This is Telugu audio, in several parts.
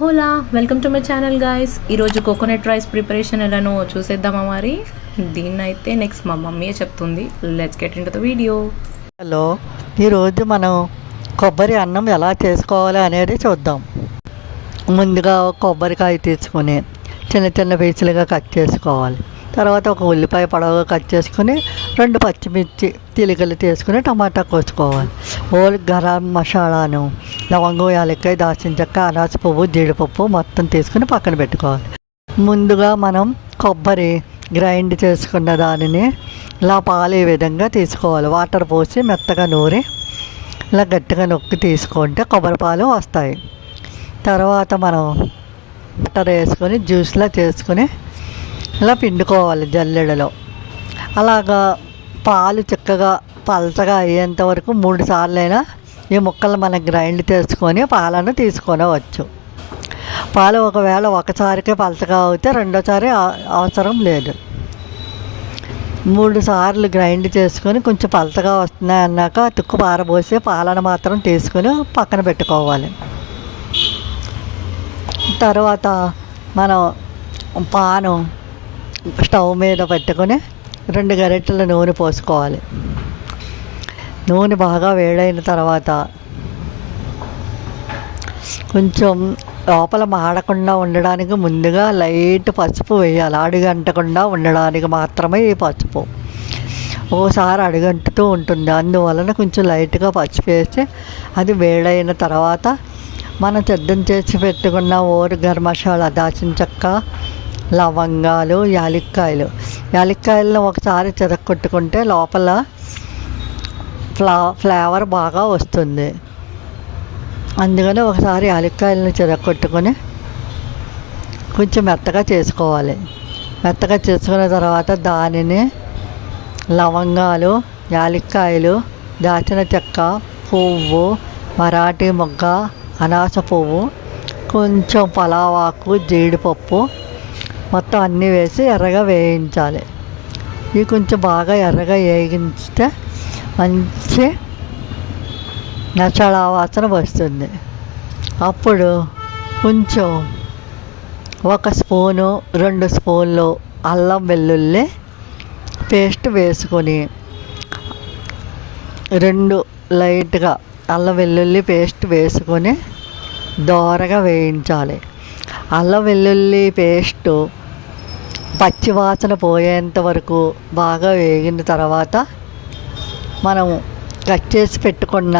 Hola welcome to my channel guys. ఈరోజు కోకోనట్ రైస్ ప్రిపరేషన్ ఎలానో చూసేద్దామా. మరి దీన్నైతే నెక్స్ట్ మా మమ్మీయే చెప్తుంది. Let's get into the video. Hello, ఈరోజు మనం కొబ్బరి అన్నం ఎలా చేసుకోవాలి అనేది చూద్దాం. ముందుగా కొబ్బరికాయ తీసుకొని చిన్న చిన్న పీసులుగా కట్ చేసుకోవాలి. తర్వాత ఒక ఉల్లిపాయ పొడవుగా కట్ చేసుకుని 2 పచ్చిమిర్చి చిలికలు తీసుకుని టమాటా కోసుకోవాలి. ఓల్ గరం మసాలాను లవంగం, యాలక్కాయ, దాల్చిన చెక్క, అనాస పువ్వు, జీడిపప్పు మొత్తం తీసుకుని పక్కన పెట్టుకోవాలి. ముందుగా మనం కొబ్బరి గ్రైండ్ చేసుకున్న దానిని ఇలా పాలే విధంగా తీసుకోవాలి. వాటర్ పోసి మెత్తగా నూరి ఇలా గట్టిగా నొక్కి తీసుకుంటే కొబ్బరి పాలు వస్తాయి. తర్వాత మనం వాటర్ వేసుకొని జ్యూస్లా చేసుకుని ఇలా పిండుకోవాలి జల్లెడలో. అలాగా పాలు చిక్కగా పలచగా అయ్యేంత వరకు 3 సార్లైనా ఈ ముక్కలు మనం గ్రైండ్ చేసుకొని పాలను తీసుకొనవచ్చు. పాలు ఒకవేళ ఒకసారికే పలచగా అవుతే రెండోసారి అవసరం లేదు. 3 సార్లు గ్రైండ్ చేసుకొని కొంచెం పలచగా వస్తున్నాయి అన్నాక తుక్కు పారబోసి పాలను మాత్రం తీసుకొని పక్కన పెట్టుకోవాలి. తర్వాత మనం పాను స్టవ్ మీద పెట్టుకొని 2 గరిటెల నూనె పోసుకోవాలి. నూనె బాగా వేడైన తర్వాత కొంచెం లోపల మాడకుండా ఉండడానికి ముందుగా లైట్ పసుపు వేయాలి. అడుగంటకుండా ఉండడానికి మాత్రమే ఈ పసుపు. ఓసారి అడుగంటుతూ ఉంటుంది, అందువలన కొంచెం లైట్గా పసుపు వేసి అది వేడైన తర్వాత మనం సిద్ధం చేసి పెట్టుకున్న ఓరు గరం మసాలా, దాల్చిన చెక్క, లవంగాలు, యాలక్కాయలను ఒకసారి చితక్కొట్టుకుంటే లోపల ఫ్లేవర్ బాగా వస్తుంది. అందుకని ఒకసారి యాలక్కాయలను చితక్కొట్టుకొని కొంచెం మెత్తగా చేసుకోవాలి. మెత్తగా చేసుకున్న తర్వాత దానిని లవంగాలు, యాలక్కాయలు, దాల్చిన చెక్క, పువ్వు, మరాఠీ మొగ్గ, అనాస పువ్వు, కొంచెం పలావాకు, జీడిపప్పు మొత్తం అన్నీ వేసి ఎర్రగా వేయించాలి. ఇవి కొంచెం బాగా ఎర్రగా వేయించితే మంచి మసాలా వాసన వస్తుంది. అప్పుడు కొంచెం 1 స్పూను 2 స్పూన్లు అల్లం వెల్లుల్లి పేస్ట్ వేసుకొని 2 లైట్గా అల్లం వెల్లుల్లి పేస్ట్ వేసుకొని దోరగా వేయించాలి. అల్లం వెల్లుల్లి పేస్టు పచ్చివాసన పోయేంత వరకు బాగా వేగిన తర్వాత మనం కట్ చేసి పెట్టుకున్న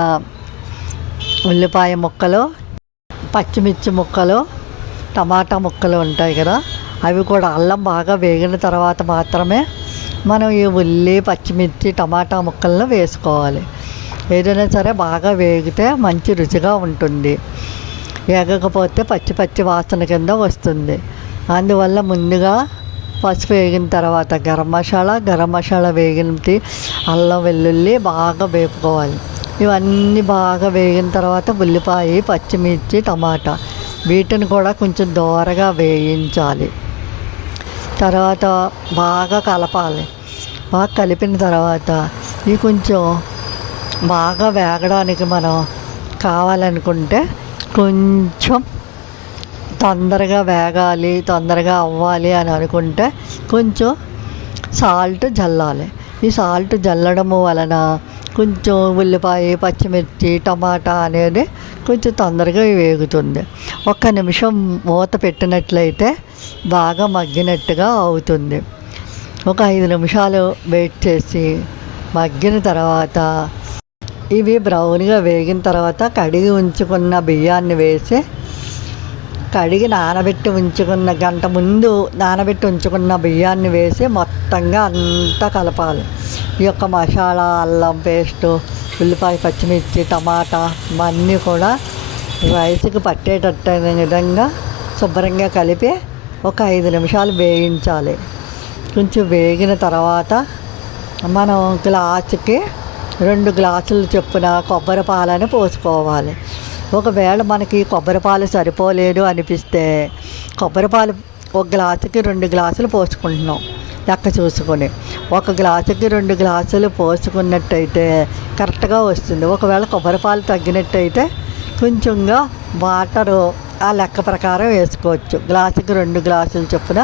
ఉల్లిపాయ ముక్కలు, పచ్చిమిర్చి ముక్కలు, టమాటా ముక్కలు ఉంటాయి కదా, అవి కూడా అల్లం బాగా వేగిన తర్వాత మాత్రమే మనం ఈ ఉల్లి, పచ్చిమిర్చి, టమాటా ముక్కలను వేసుకోవాలి. ఏదైనా సరే బాగా వేగితే మంచి రుచిగా ఉంటుంది. వేగకపోతే పచ్చి వాసన కింద వస్తుంది. అందువల్ల ముందుగా పసుపు వేగిన తర్వాత గరం మసాలా వేగినది, అల్లం వెల్లుల్లి బాగా వేపుకోవాలి. ఇవన్నీ బాగా వేగిన తర్వాత ఉల్లిపాయ, పచ్చిమిర్చి, టమాటా వీటిని కూడా కొంచెం దోరగా వేయించాలి. తర్వాత బాగా కలపాలి. బాగా కలిపిన తర్వాత ఇవి కొంచెం బాగా వేగడానికి మనం కావాలనుకుంటే కొంచెం తొందరగా వేగాలి, తొందరగా అవ్వాలి అని అనుకుంటే కొంచెం సాల్ట్ జల్లాలి. ఈ సాల్ట్ జల్లడము వలన కొంచెం ఉల్లిపాయ, పచ్చిమిర్చి, టమాటా అనేది కొంచెం తొందరగా వేగుతుంది. 1 నిమిషం మూత పెట్టినట్లయితే బాగా మగ్గినట్టుగా అవుతుంది. ఒక 5 నిమిషాలు వెయిట్ చేసి మగ్గిన తర్వాత ఇవి బ్రౌన్గా వేగిన తర్వాత కడిగి ఉంచుకున్న బియ్యాన్ని వేసి కడిగి గంట ముందు నానబెట్టి ఉంచుకున్న బియ్యాన్ని వేసి మొత్తంగా అంతా కలపాలి. ఈ యొక్క మసాలా, అల్లం పేస్టు, ఉల్లిపాయ, పచ్చిమిర్చి, టమాటా ఇవన్నీ కూడా రైస్కి పట్టేటట్టు విధంగా శుభ్రంగా కలిపి ఒక 5 నిమిషాలు వేయించాలి. కొంచెం వేగిన తర్వాత మనం గ్లాసుకి 2 గ్లాసులు చొప్పున కొబ్బరి పాలని పోసుకోవాలి. ఒకవేళ మనకి కొబ్బరి పాలు సరిపోలేదు అనిపిస్తే కొబ్బరి పాలు 1 గ్లాసుకి 2 గ్లాసులు పోసుకుంటున్నాం లెక్క చూసుకొని. 1 గ్లాసుకి 2 గ్లాసులు పోసుకున్నట్టయితే కరెక్ట్గా వస్తుంది. ఒకవేళ కొబ్బరి పాలు తగ్గినట్టయితే కొంచెంగా వాటరు ఆ లెక్క ప్రకారం వేసుకోవచ్చు. గ్లాసుకి 2 గ్లాసులు చొప్పున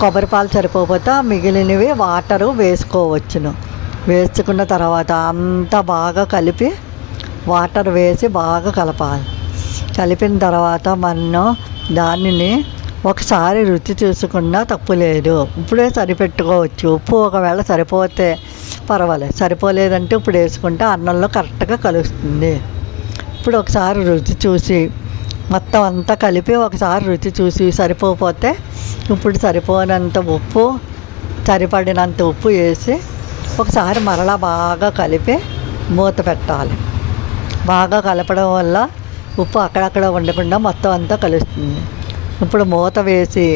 కొబ్బరి పాలు సరిపోతే మిగిలినవి వాటరు వేసుకోవచ్చును. వేసుకున్న తర్వాత అంతా బాగా కలిపి వాటర్ వేసి బాగా కలపాలి. కలిపిన తర్వాత మనం దానిని ఒకసారి రుచి చూసుకున్నా తప్పు లేదు. ఇప్పుడే సరిపెట్టుకోవచ్చు. ఉప్పు ఒకవేళ సరిపోతే పర్వాలేదు, సరిపోలేదంటే ఇప్పుడు వేసుకుంటే అన్నంలో కరెక్ట్గా కలుస్తుంది. ఇప్పుడు ఒకసారి రుచి చూసి మొత్తం అంతా కలిపి ఒకసారి రుచి చూసి సరిపోతే ఇప్పుడు సరిపోయినంత ఉప్పు, సరిపడినంత ఉప్పు వేసి ఒకసారి మరలా బాగా కలిపి మూత పెట్టాలి. బాగా కలపడం వల్ల ఉప్పు అక్కడక్కడ ఉండకుండా మొత్తం అంతా కలుస్తుంది. ఇప్పుడు మూత వేసి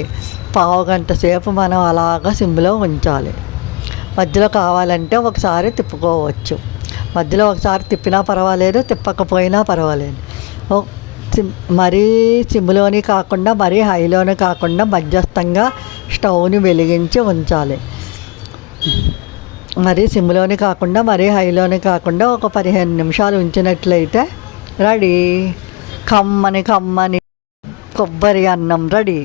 1/2 గంట సేపు మనం అలాగా సిమ్లో ఉంచాలి. మధ్యలో కావాలంటే ఒకసారి తిప్పుకోవచ్చు. మధ్యలో ఒకసారి తిప్పినా పర్వాలేదు, తిప్పకపోయినా పర్వాలేదు. మరీ సిమ్లోని కాకుండా మరీ హైలోని కాకుండా మధ్యస్థంగా స్టవ్ని వెలిగించి ఉంచాలి. మరీ సిమ్లోని కాకుండా మరీ హైలోని కాకుండా ఒక 15 నిమిషాలు ఉంచినట్లయితే రెడీ. కమ్మని కొబ్బరి అన్నం రెడీ.